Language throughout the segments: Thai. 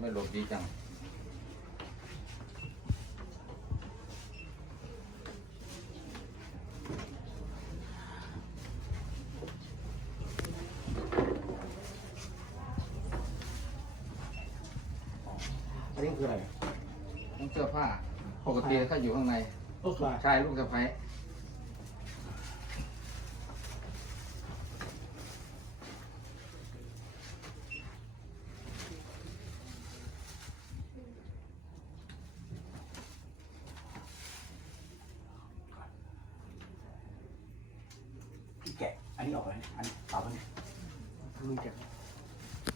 ไมหลบดีจัง อันนี้คืออะไรต้องเสื้อผ้า ปกติถ้าอยู่ข้างในก็คือชายลูกสะใภ้ นนี้ออกไปอันนี้เปล่าปะเนี่ยมึงจะ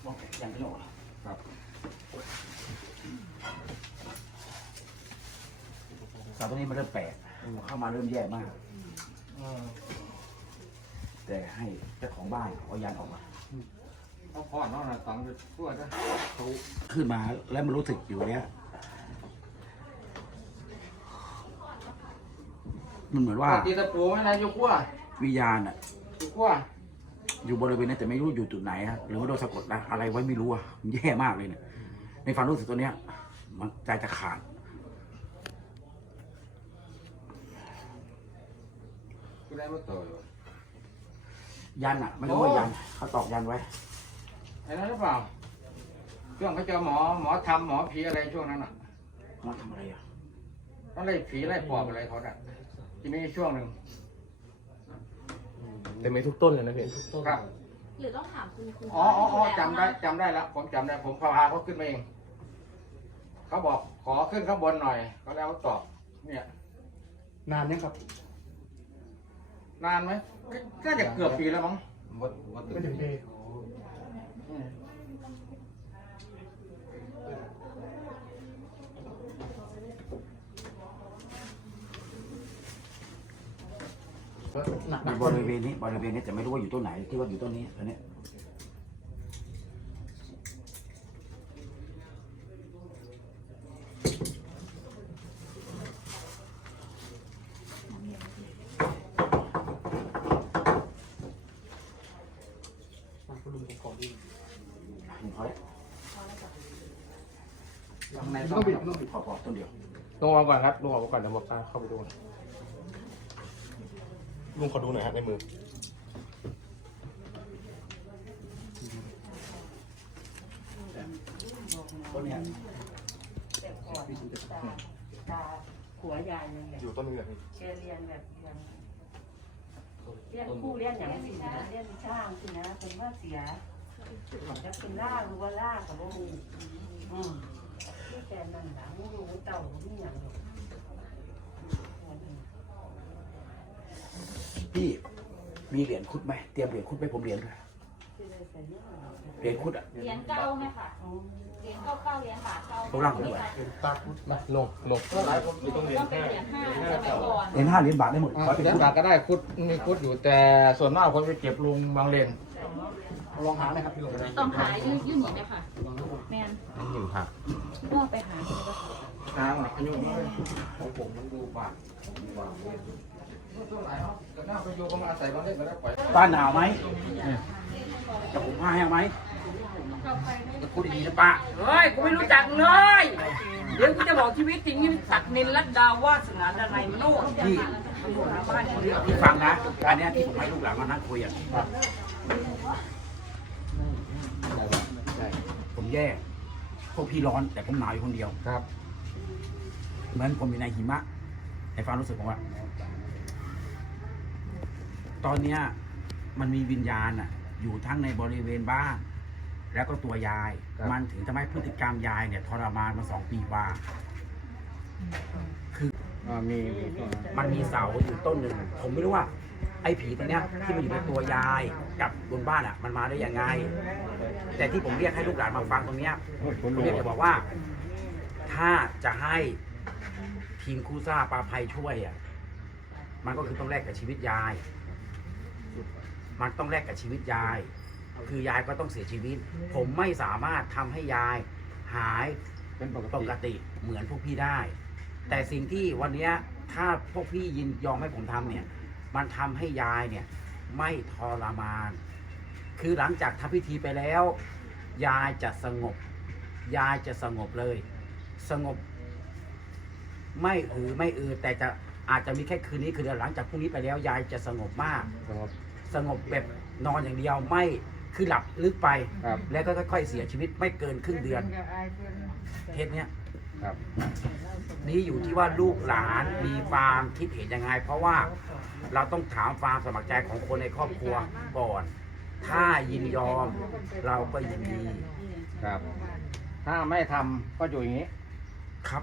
ลองแกะยังไม่ออกเหรอครับเสาตัวนี้มันเริ่มแปลกเข้ามาเริ่มแย่มากแต่ให้เจ้าของบ้านเอายันออกมาเขาพ่อน้องนะสองจะทั่วนะเขาขึ้นมาแล้วมันรู้สึกอยู่เนี้ยมันเหมือนว่าตีตะปูไหมนะอยู่ขั้ววิญญาณอะ อยู่ขั้วอยู่บริเวณนี้แต่ไม่รู้อยู่จุดไหนฮะหรือว่าโดนสะกดนะอะไรไว้ไม่รู้อะมันแย่มากเลยเนี่ยในความรู้สึกตัวเนี้ย มันใจจะขาดคือได้มาต่ออยู่ยันอะไม่รู้ว่ายันเขาตอกยันไว้ไอ้นั่นหรือเปล่าช่วงเขาเจอหมอหมอทำหมอผีอะไรช่วงนั้นอะมาทำอะไรอะเขาไล่ผีไล่ปอบอะไรเขาอะที่มีช่วงหนึ่ง แต่ไม่ทุกต้นเลยนะพี่ครับ หรือต้องถามคุณครูอ๋ออ๋ออ๋อจำได้จำได้แล้วผมจำได้ ผมพาเขาขึ้นมาเอง เขาบอกขอขึ้นข้างบนหน่อยเขาแล้วตอบ เนี่ย นานยังครับ นานไหมก็น่าจะเกือบปีแล้วมั้งไม่ถึงปี อืม หนักอยู่บริเวณนี้บริเวณนี้แต่ไม่รู้ว่าอยู่ต้นไหนที่ว่าอยู่ต้นนี้อันเนี้ยคุณลุงผมขอดูผมพอแล้วข้างในไม่ต้ต้อองงปิปิดดไม่ต้องปิดพอพอต้นเดียวลุงเอาก่อนครับลุงเอาก่อนเดี๋ยวหมอปลาเข้าไปดู ลุงขอดูหน่อยฮะในมือ ต้นเนี้ยแต่ก่อนตาตาหัวยายเลยแบบอยู่ต้นนี้แหละพี่แกเรียนแบบเรียนเรียนคู่เรียนอย่างสินะเรียนช่างสินะเป็นว่าเสียจะเป็นล่ารู้ว่าล่ากับว่ามูอืมที่แกนั่นหลังรู้เต่ารู้นี่อย่างหรอก พี่มีเหรียญคุดไหมเตรียมเหรียญคุดไปผมเหรียญด้วยที่ได้ใส่เนี่ยเหรียญคุดอะเหรียญเก่าไหมคะอืมเหรียญเก่าเก่าๆเหรียญบาทเก่าต้องร่างผมด้วยตามาลงลงก็หลายคนไม่ต้องเรียนต้องเป็นห้าเหรียญห้าสมัยก่อนเหรียญห้าเหรียญบาทได้หมดขอให้เป็นเล่นคุดบาทก็ได้คุดมีคุดอยู่แต่ส่วนมากคนไปเก็บลุงบางเลนลองหาไหมครับพี่ลงต้องหายืดยืดหนีไหมค่ะแมนหนึ่งหักเพื่อไปหาเลยว่าทางหลักอายุมากเลยของผมมันดูบาท ป้าหนาวไหมจะผมผ้าแห้งไหมจะพูดดีๆนะป้าเฮ้ยกูไม่รู้จักเลย เดี๋ยวกูจะบอกชีวิตจริงนี่ศักนินรัตดาวาสนาดนัยโนดพี่พี่ฟังนะการเนี้ยที่ผมให้ลูกหลานมานั่งคุยอะผมแย่พวกพี่ร้อนแต่ผมหนาวอยู่คนเดียวครับ เหมือนผมอยู่ในหิมะในความรู้สึกผมว่า ตอนเนี้ยมันมีวิญญาณอะอยู่ทั้งในบริเวณบ้าน แล้วก็ตัวยาย ครับ มันถึงทำให้พฤติกรรมยายเนี่ยทรมานมาสองปีกว่า อ่ามีมีตัวนั้นมันมีเสาอยู่ต้นหนึ่งผมไม่รู้ว่า ไอ้ผีตัวเนี้ยที่มันอยู่ในตัวยายกับบนบ้านอะ มันมาได้ยังไง แต่ที่ผมเรียกให้ลูกหลานมาฟังตรงเนี้ย โอ้ยผผมมรู้เรียกจะบอกว่า ถ้าจะให้ทีมครูซ่าปลาภัยช่วยอะมันก็คือต้องแลกกับชีวิตยาย มันต้องแลกกับชีวิตยาย คือยายก็ต้องเสียชีวิต ผมไม่สามารถทำให้ยายหายเป็นปกปติกติเหมือนพวกพี่ได้ แต่สิ่งที่วันเนี้ยถ้าพวกพี่ยินยอมให้ผมทำเนี่ย มันทำให้ยายเนี่ยไม่ทรมาน คือหลังจากทำพิธีไปแล้ว ยายจะสงบ ยายจะสงบเลย สงบ ไม่อือไม่อือแต่จะอาจจะมีแค่คืนนี้คืนเดียวหลังจากพรุ่งนี้ไปแล้ว ยายจะสงบมากครับ สงบแบบนอนอย่างเดียวไม่คือหลับลึกไป ครับแล้วก็ค่อยๆเสียชีวิตไม่เกินครึ่งเดือนเคสเนี้ยครับนี่อยู่ที่ว่าลูกหลานมีความคิดเห็นยังไง เพราะว่าเราต้องถามความสมัครใจของคนในครอบครัวก่อน ถ้ายินยอมเราก็ยินดี ครับ ถ้าไม่ทำก็อยู่อย่างนี้ ครับ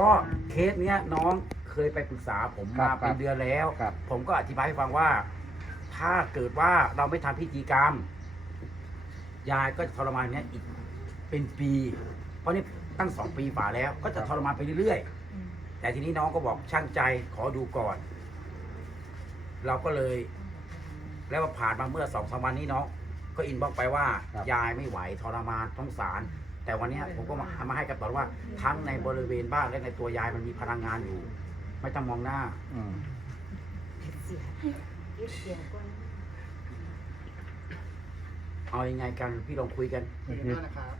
ก็เคสเนี้ยน้องเคยไปปรึกษาผมครัมาบเป็นเดือนแล้ว ครับ ผมก็อธิบายให้ฟังว่า ถ้าเกิดว่าเราไม่ทำพิธีกรรม ยายก็จะทรมานเนี้ยอีกเป็นปี เพราะนี่ตั้งสองปีฝ่าแล้ว ก็จะทรมานไปเรื่อยๆ แต่ทีนี้น้องก็บอกช่างใจขอดูก่อน เราก็เลย แล้วผ่านมาเมื่อสองสามวันนี้น้องก็อินบอกไปว่าครับยายไม่ไหวทรมานต้องสาร แต่วันเนี้ยผมก็มามาให้กับตอนว่า ทั้งในบริเวณบ้านและในตัวยายมันมีพลังงานอยู่ ไม่ต้องมองหน้า เอายังไงกันพี่ลองคุยกัน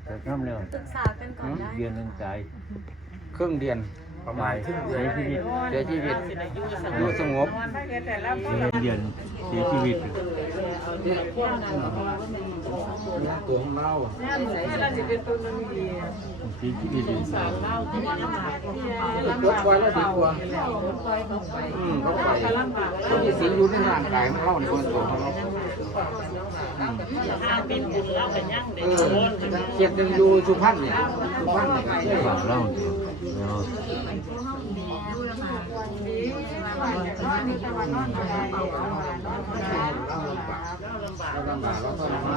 แต่ทำแล้วปรึกษากันก่อนได้ เดือนหนึ่งใจ เครึ่งเดือน ประมาณครึ่งเดือนเสียชีวิตเสียชีวิตอยู่สงบเดือนเดือนเสียชีวิตตัวของเราเสียชีวิตเลยรถไฟแล้วดีกว่าอืมเขาไปเขามีสิ่งอยู่ในร่างกายของเราในคนตัวของเราเออเขียดหนึ่งอยู่สุพรรณเนี่ยสุพรรณเนี่ยฝากเล่า เดียว เนาะเราลำบากเราต้องมา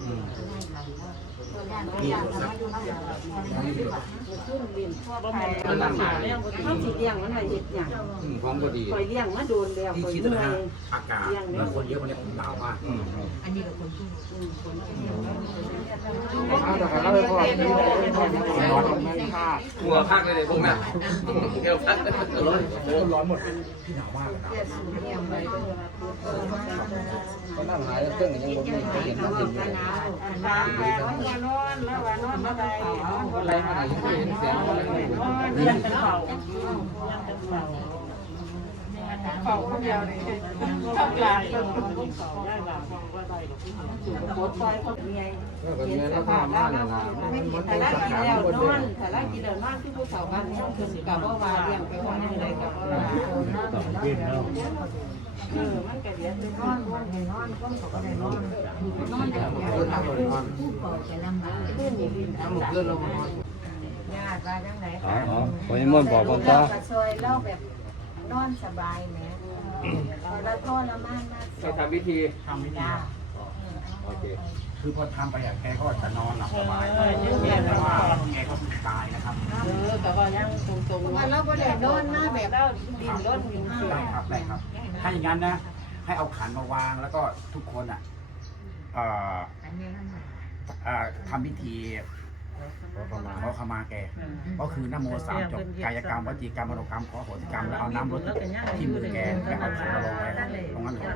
อืมนี่สักมันลำบากเขาสิเลี้ยงมันไว้เฮ็ดหยังอืมของก็ดีคอยเลี้ยงมาโดนแล้วที่คอยคิดเหนื่นะอยอากาศมีคนเยอะวันนี้ผมหนาวมากอืมเอาแต่เราไปพ่อที่พ่อที่นอนแม่ค่าหัวพักเลยพวกนั้นเอวพักร้อนร้อนหมดพี่หนาวมากเลยนะก็นั่งหายเครื่องยังบนไม่เห็นมันเห็นอยู่อะไรมาไหนยังไม่เห็นเสียงอะไรเลยนี่แล้ว ก็เมียแล้วก็มาเนี่ยนะมันมันเป็นสังขารแล้วคนนเดียอวนถ้าละกินแล้วนอนคือผู้สาวบ้านเฮาเพิ่นก็บ่ว่าเลี้ยงไปว่าจังไดก็บ่ว่าสองเดือนแล้วเออมันก็เลี้ยงไปนอนนอนนอนคนก็ได้นอนเพื่อนนั่งเลยนอนเพิ่นนี่ลินทั้งหมดเพื่อนเรานอนญาติว่าจังไดอ๋ออ๋อคนนี้มันบอกผมก็ก็ช่วยเล่าแบบนอนสบายแหมแล้วทรมานมากไปทำพิธี ทำไม่ได้จ้า โอเค คือพอทำไปอะแกก็จะนอนหลับสบายแต่ว่าแกก็ตายนะครับเออแต่ว่ายังตรงๆว่าเราบ่ได้นอนมาแบบแล้วดินร่นอยู่ได้ครับได้ครับ ถ้าอย่างนั้นนะ ให้เอาขันมาวางแล้วก็ทุกคนอะเอ่อเอ่อทำพิธีขอขมาแก ก็คือนโมสามจบกายกรรมวจีกรรมมโนกรรมขอโหติกรรมแล้วเอาน้ำรดที่มือแกแล้วเอาขันมาลงไว้ตรงนั้นเลย